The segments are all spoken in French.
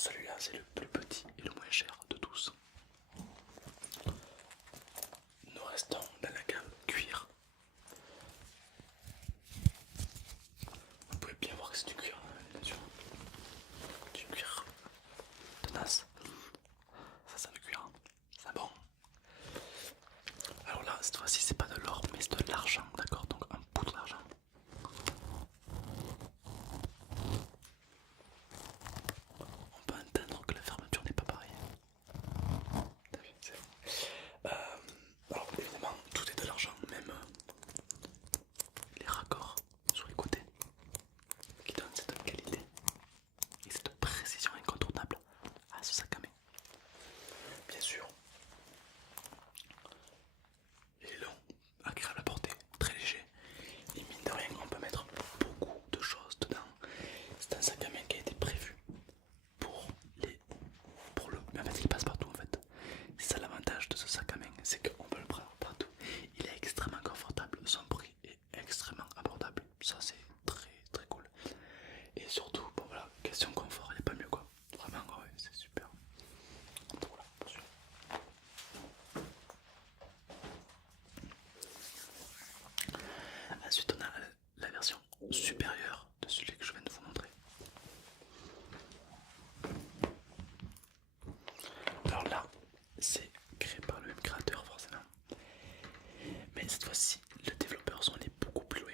celui-là c'est le plus petit et le moins cher de tous. Nous restons dans la gamme cuir. Vous pouvez bien voir que c'est du cuir, bien sûr. Du cuir tenace. Ça sent le cuir. C'est bon. Alors là, cette fois-ci, c'est pas de l'or, mais c'est de l'argent, d'accord? Donc un poudre d'argent. On peut entendre que la fermeture n'est pas pareille. T'as vu, c'est bon. Alors évidemment, tout est de l'argent, même les raccords sur les côtés qui donnent cette qualité et cette précision incontournable à ce sac à main. Bien sûr, il est long, agréable à porter, très léger et mine de rien, on peut mettre beaucoup de choses dedans. C'est un sac à main qui a été prévu pour les. Pour le. Mais en fait, il passe partout en fait. C'est ça l'avantage de ce sac à main, c'est qu'on peut le prendre partout. Il est extrêmement confortable, son prix est extrêmement abordable. Ça, c'est très très cool. Et surtout, bon voilà, question confort, il n'y a pas mieux quoi. Vraiment, ouais, c'est super. Donc voilà, pour celui-là. Ensuite, on a la version supérieure de celui que je viens de vous montrer. Alors là, c'est créé par le même créateur forcément. Mais cette fois-ci, le développeur sont allés beaucoup plus loin.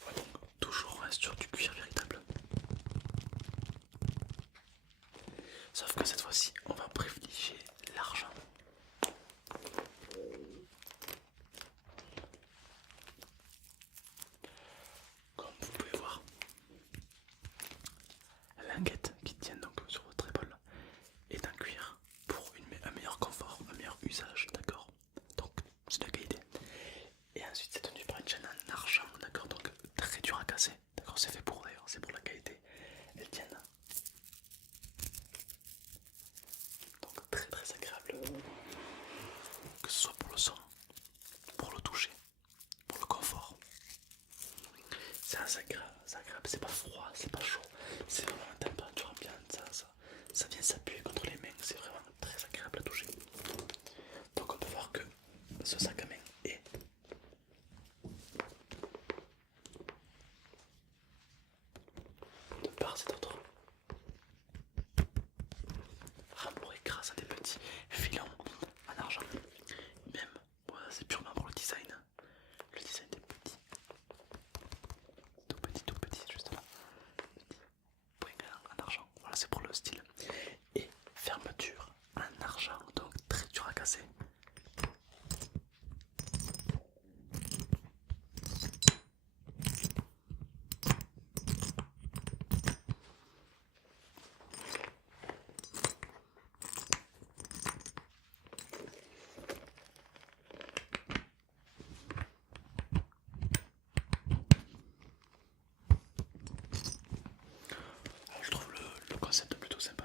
Voilà, donc toujours on reste sur du cuir véritable. Sauf que cette fois-ci, on va privilégier l'argent. Comme vous pouvez voir, la languette qui tient donc sur votre épaule est en cuir pour un meilleur confort, un meilleur usage, d'accord? Donc c'est de la qualité. Et ensuite c'est tenu par une chaîne en argent, d'accord? Donc très dur à casser, d'accord? C'est fait pour d'ailleurs, c'est pour la qualité. Elles tiennent. Donc très très agréable. Que ce soit pour le son, pour le toucher, pour le confort. C'est agréable, c'est pas froid, c'est pas chaud, c'est vraiment une température ambiante, ça vient s'appuyer contre les mains, c'est vraiment très agréable à toucher. Donc on peut voir que ce sac à main est de part et d'autre rembourré grâce à des petits filons en argent. Même, voilà, c'est purement pour le design. Le design est petit, tout petit, juste là. Point en argent, voilà, c'est pour le style. Et fermeture en argent, donc très dur à casser. Alors, je trouve le concept plutôt sympa.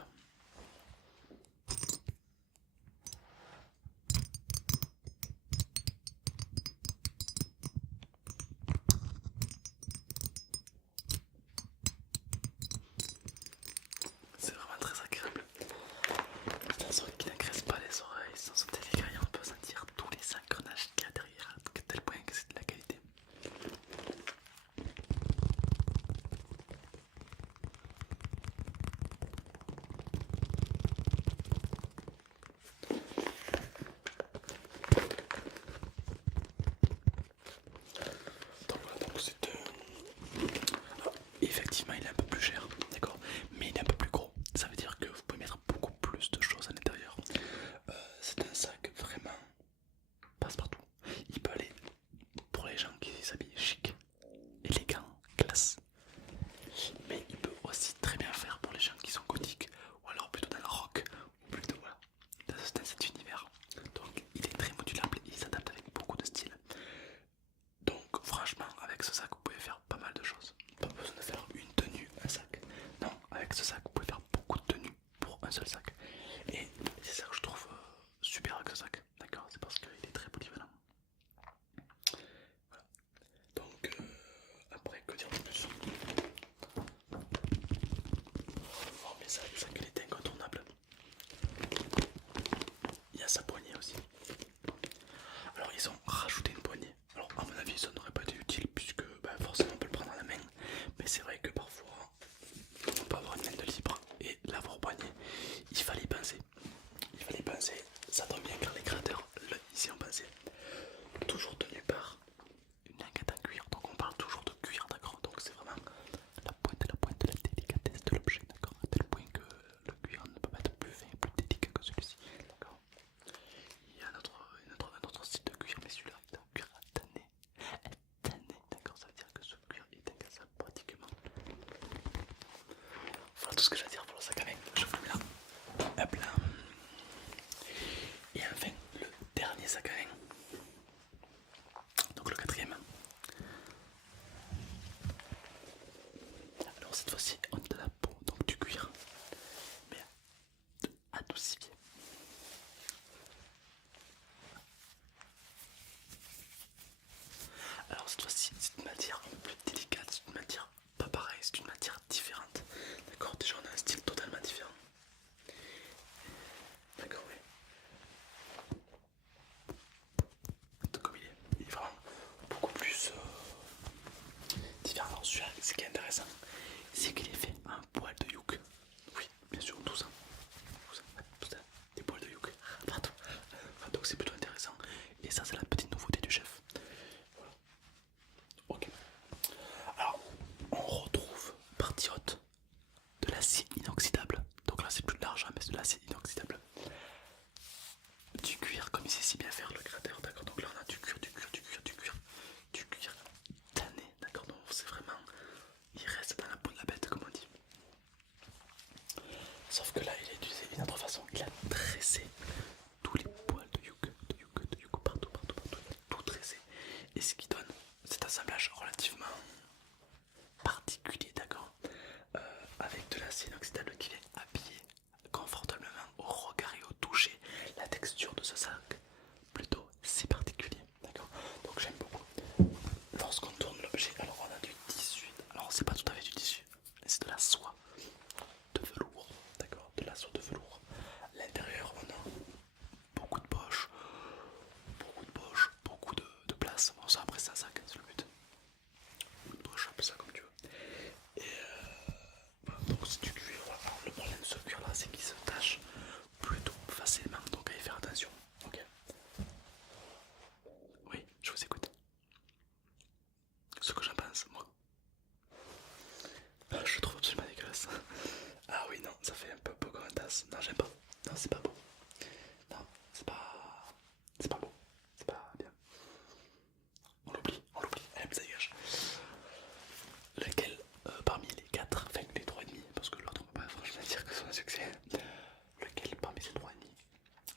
tout ce que j'ai à dire pour le sac à main. Je vous le mets là. Hop là. Et enfin, le dernier sac à main. Donc le quatrième. Alors cette fois-ci, on a de la peau, donc du cuir, mais adoucifié. Alors cette fois-ci, c'est une matière un peu plus délicate, c'est une matière pas pareille, c'est une matière différente. D'accord, déjà on a un style totalement différent. D'accord, oui. Donc comme il est vraiment beaucoup plus différent. Alors celui-là, ce qui est intéressant, c'est qu'il est fait en poil de youk. Oui, bien sûr, tout ça. Tout ça, des poils de youk. Partout. Donc c'est plutôt intéressant. Et ça, c'est la petite nouveauté du chef. Voilà. Ok. Alors, on retrouve partie haute de l'acier inoxydable. Donc là, c'est plus de l'argent, mais c'est de l'acier inoxydable. Du cuir, comme il sait si bien faire le créateur, d'accord. Donc là, on a du cuir, du cuir tanné, d'accord. Donc c'est vraiment, il reste dans la peau de la bête, comme on dit. Sauf que là, il a utilisé une autre façon. Il a tressé tous les poils de youk, partout, il a tout tressé. Et ce qui donne cet assemblage relativement particulier, d'accord, avec de l'acier inoxydable qui est habillé confortablement au regard et au toucher. La texture de ce sac, plutôt si particulier, d'accord. Donc j'aime beaucoup. Lorsqu'on tourne l'objet, alors on a du tissu. Alors c'est pas tout à fait du tissu, c'est de la soie de velours, d'accord, de la soie de velours. À l'intérieur, on a beaucoup de poches, beaucoup de place. Bon, ça après c'est un sac, c'est le but. Beaucoup de poches, appelle ça comme tu veux. Et voilà, donc c'est du cuir. Voilà. Alors, le problème de ce cuir là, c'est qu'il se tâche plutôt facilement, donc à y faire attention. Ok. Oui, je vous écoute. Ce que j'en pense, moi. Je trouve absolument dégueulasse. Ah oui, non, ça fait un peu beau comme un tasse. Non, j'aime pas. Non, c'est pas beau. Non, c'est pas. C'est pas beau. C'est pas bien. On l'oublie. Allez, ça dégage. Lequel parmi les 4, enfin les 3,5, parce que l'autre on peut pas franchement dire que c'est un succès. Lequel parmi ces 3,5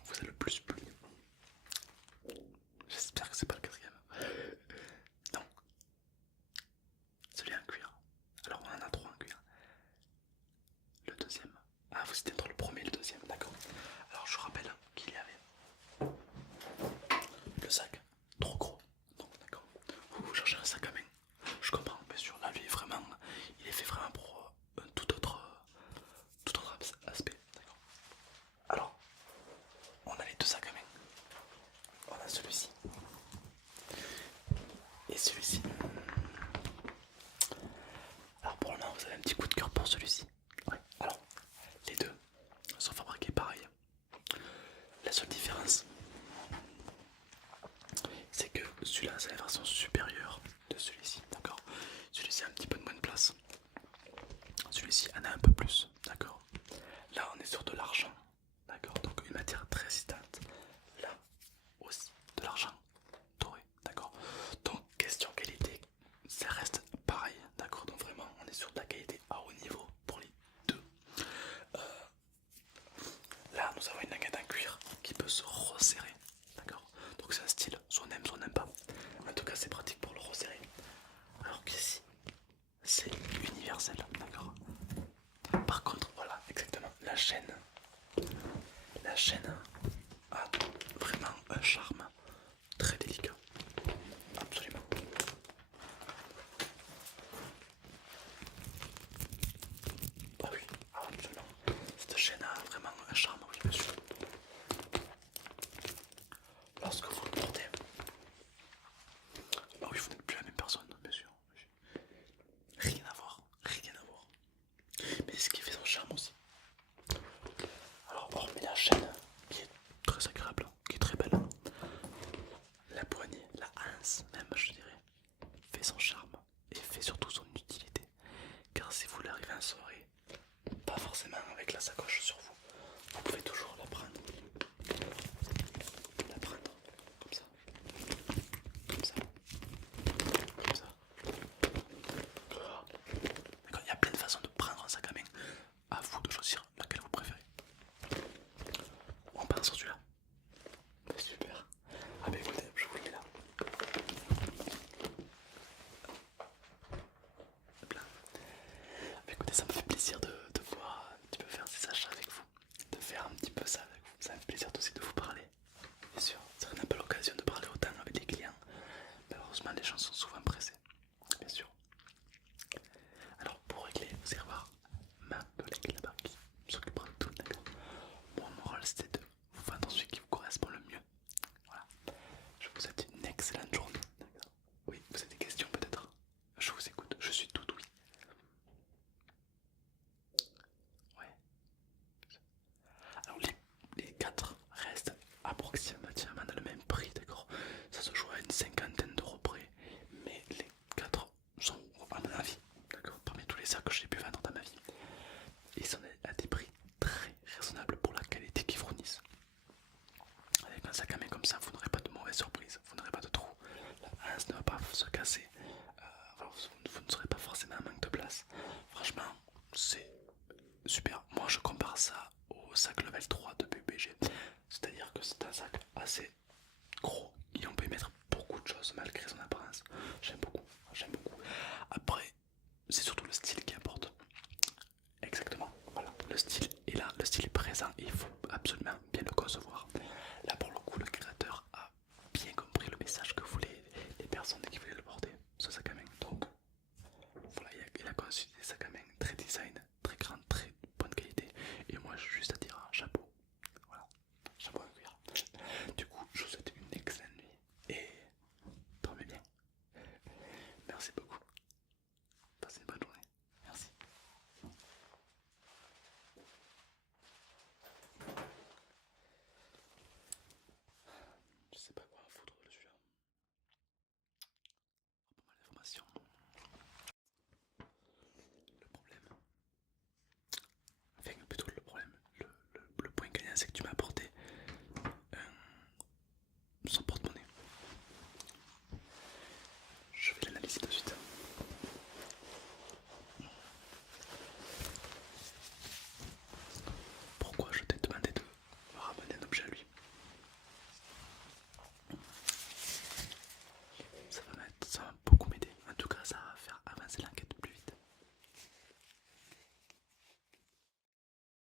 vous a le plus plu? J'espère que c'est pas le quatrième. Non, celui en cuir. Alors on en a 3 en cuir. Le deuxième. Ah, vous étiez entre le premier et le deuxième, d'accord. Alors je vous rappelle qu'il y avait le sac trop gros. Non, d'accord. Vous cherchez un sac à main. Je comprends, bien sûr. Là, lui, vraiment, il est fait vraiment pour un tout autre aspect, d'accord. Alors, on a les deux sacs à main. On a celui-ci et celui-ci. Alors pour le moment, vous avez un petit coup de cœur pour celui-ci. Ouais. Alors, les deux sont fabriqués pareil. La seule différence, c'est que celui-là, c'est la version supérieure de celui-ci, d'accord. Celui-ci a un petit peu de moins de place. Celui-ci en a un peu plus, d'accord. Là, on est sur de l'argent, d'accord. Donc une matière très résistante. Là aussi, de l'argent doré, d'accord. Donc question qualité, ça reste pareil, d'accord. Donc vraiment, on est sur de la qualité à haut niveau pour les deux. Là, nous avons une languette en cuir qui peut se resserrer, d'accord. Donc c'est un style, soit on aime, soit on n'aime pas. En tout cas, c'est pratique pour le resserrer. Alors qu'ici, c'est universel, d'accord. Par contre, voilà, exactement, la chaîne a vraiment un charme très délicat, absolument. Ah oui, absolument. Cette chaîne a vraiment un charme, oui, monsieur. Lorsque vous le portez, ah oui, vous n'êtes plus la même personne, bien sûr. Rien à voir, rien à voir. Mais ce qui fait son charme aussi. Alors, hormis la chaîne qui est très agréable, qui est très belle, la poignée, la hanse même, je dirais, fait son charme et fait surtout son utilité. Car si vous l'arrivez en soirée, pas forcément avec la sacoche sur vous, vous pouvez toujours la prendre comme ça, comme ça, comme ça. D'accord, il y a plein de façons de prendre un sac à main ça me fait plaisir de pouvoir un petit peu faire ces achats avec vous, de faire un petit peu ça avec vous. Ça me fait plaisir aussi de vous parler. Bien sûr, ça n'a pas l'occasion de parler autant avec des clients. Malheureusement, les gens sont souvent pressés, bien sûr. Alors, pour régler, vous allez voir ma collègue là-bas qui s'occupera de tout, d'accord. Moi, mon rôle c'était de vous vendre celui qui vous correspond le mieux. Voilà. Je vous souhaite une excellente journée. D'accord. Oui, vous avez des questions peut-être? Je vous écoute, je suis tout oui. Ouais. Alors les 4 restent approximativement dans le même prix, d'accord. Ça se joue à une cinquantaine d'euros près, mais les 4 sont, à mon avis, d'accord, parmi tous les sacs que j'ai pu vendre dans ma vie, ils sont à des prix très raisonnables pour la qualité qu'ils fournissent. Avec un sac à main comme ça, vous n'aurez pas de mauvaise surprise, vous n'aurez pas de trou, la hanse ne va pas se casser, vous ne serez pas forcément en manque de place. Franchement, c'est super. Moi, je compare ça au sac level 3 de PUBG, c'est-à-dire que c'est un sac assez gros et on peut y mettre beaucoup de choses malgré son apparence. J'aime beaucoup, j'aime beaucoup. Après, c'est surtout le style qui importe. Exactement, voilà, le style est là, le style est présent et il faut absolument bien le concevoir. Là pour le coup le créateur a bien compris le message que voulaient les personnes qui voulaient le porter, ce sac à main. Donc voilà, il a conçu des sacs à main très design, très grand, très bonne qualité. Et moi j'ai juste à dire chapeau, voilà, chapeau à cuir. Du coup je vous souhaite une excellente nuit et dormez bien. Merci beaucoup, passez une bonne journée. Merci. Je sais pas quoi en foutre de celui-là. Pas mal d'informations. Le problème, enfin plutôt le problème, le point gagnant c'est que tu m'apportes